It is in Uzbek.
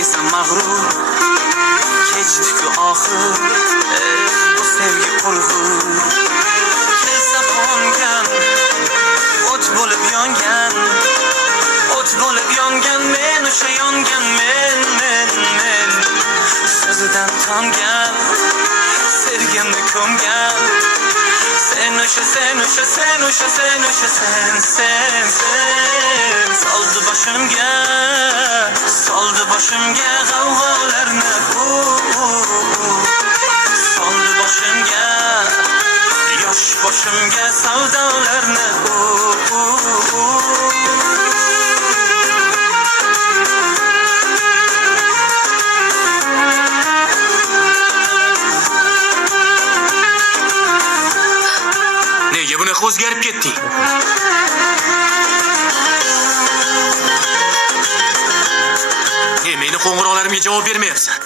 esa mag'rur kechdi-ku oxir bu sevgi qurg'ur kelsa qongan o't bo'lib yongan men o'sha yongan men so'zidan tongan sevgimni ko'mgan sen soldi boshimga g'avg'olarni soldi boshimga yosh boshimga savdolarni nega bunaqa o'zgarib ketding? Meni qo'ng'iroqlarimga javob bermayapsan.